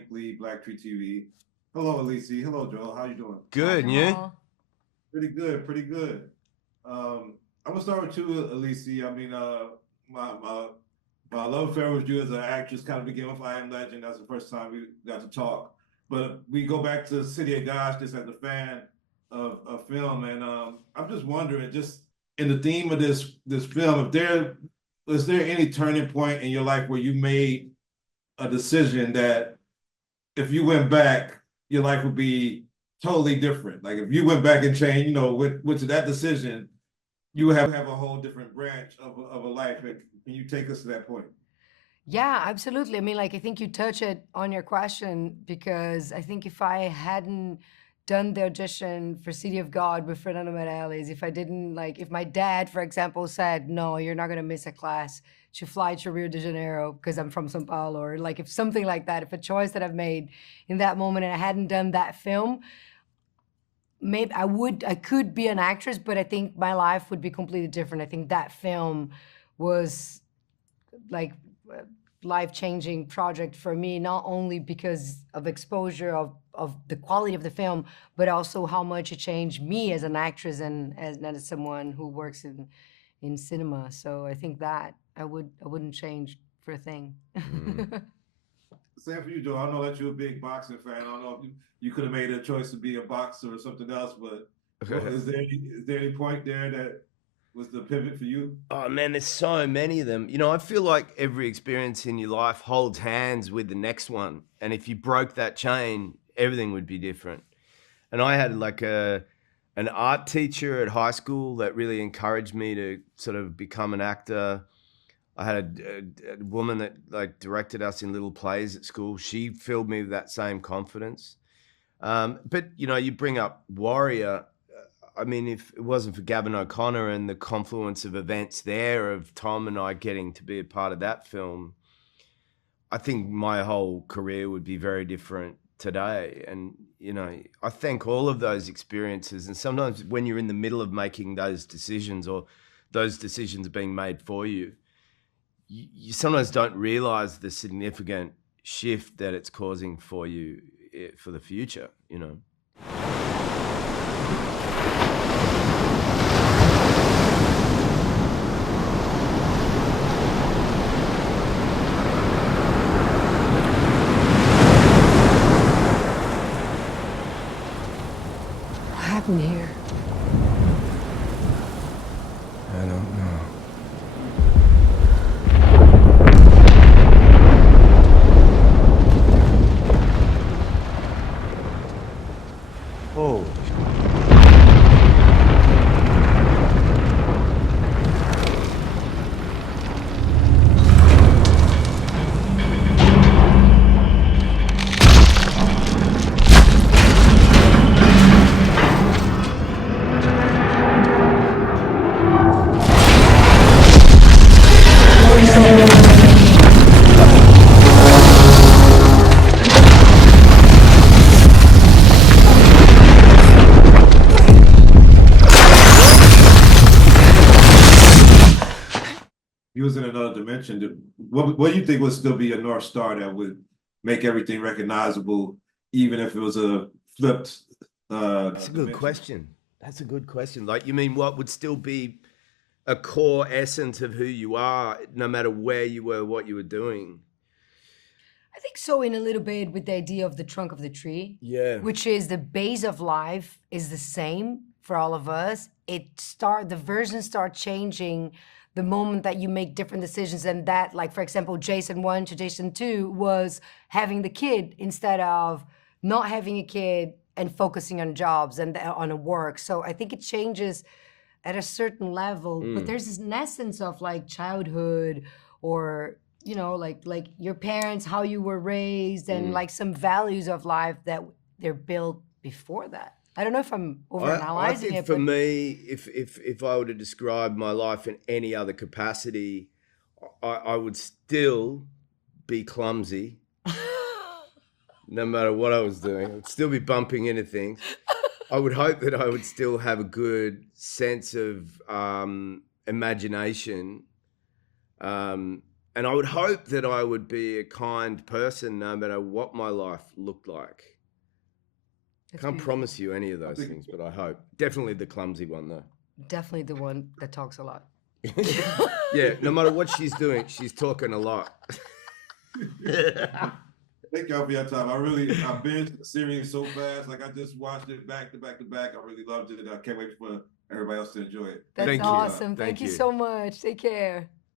Frank Lee, Black Tree TV. Hello, Alice. Hello, Joel. How you doing? Hi, Good, and you? Jamal. Pretty good, pretty good. I'm gonna start with you, Alice. I mean, my love affair with you as an actress kind of began with I Am Legend. That's the first time we got to talk. But we go back to City of Gods just as a fan of film, and I'm just wondering, just in the theme of this film, if there was there any turning point in your life where you made a decision that if you went back, your life would be totally different. Like if you went back and changed, with that decision, you would have a whole different branch of a life. Can you take us to that point? Yeah, absolutely. I mean, like, I think you touch it on your question because I think if I hadn't done the audition for City of God with Fernando Meirelles, if I didn't, like, if my dad, for example, said, no, you're not going to miss a class to fly to Rio de Janeiro because I'm from Sao Paulo, or like if something like that, if a choice that I've made in that moment and I hadn't done that film, maybe I could be an actress, but I think my life would be completely different. I think that film was like a life-changing project for me, not only because of exposure of the quality of the film, but also how much it changed me as an actress and as someone who works in cinema. So I think that I wouldn't change for a thing. Mm. Same for you, Joe. I know that you're a big boxing fan. I don't know if you could have made a choice to be a boxer or something else, but is there any point there that was the pivot for you? Oh man, there's so many of them. You know, I feel like every experience in your life holds hands with the next one, and if you broke that chain, everything would be different. And I had like an art teacher at high school that really encouraged me to sort of become an actor. I had a woman that like directed us in little plays at school. She filled me with that same confidence. But you know, you bring up Warrior. I mean, if it wasn't for Gavin O'Connor and the confluence of events there, of Tom and I getting to be a part of that film, I think my whole career would be very different today. And you know, I thank all of those experiences. And sometimes when you're in the middle of making those decisions, or those decisions are being made for you, you sometimes don't realize the significant shift that it's causing for you for the future, you know. What happened here? I don't know. Oh. He was in another dimension. What do you think would still be a North Star that would make everything recognizable, even if it was a flipped That's a good dimension? question. That's a good question. Like, you mean what would still be a core essence of who you are, no matter where you were, what you were doing? I think so, in a little bit with the idea of the trunk of the tree, Yeah. which is the base of life is the same for all of us. The versions start changing the moment that you make different decisions, and that, like for example, Jason 1 to Jason 2 was having the kid instead of not having a kid and focusing on jobs and on a work. So I think it changes at a certain level, but Mm. there's this essence of like childhood, or like your parents, how you were raised, and Mm. like some values of life that they're built before that. I don't know if I'm I overanalyzing think it, for but me, if I were to describe my life in any other capacity, I would still be clumsy, no matter what I was doing. I'd still be bumping into things. I would hope that I would still have a good sense of imagination, um, And I would hope that I would be a kind person no matter what my life looked like. That's Can't beautiful. promise you any of those things, but I hope. Definitely the clumsy one, though. Definitely the one that talks a lot. Yeah, no matter what she's doing, she's talking a lot. Thank y'all for your time. I binged the series so fast. Like I just watched it back to back to back. I really loved it. I can't wait for everybody else to enjoy it. That's Thank you. awesome. Thank Thank you you. so much. Take care.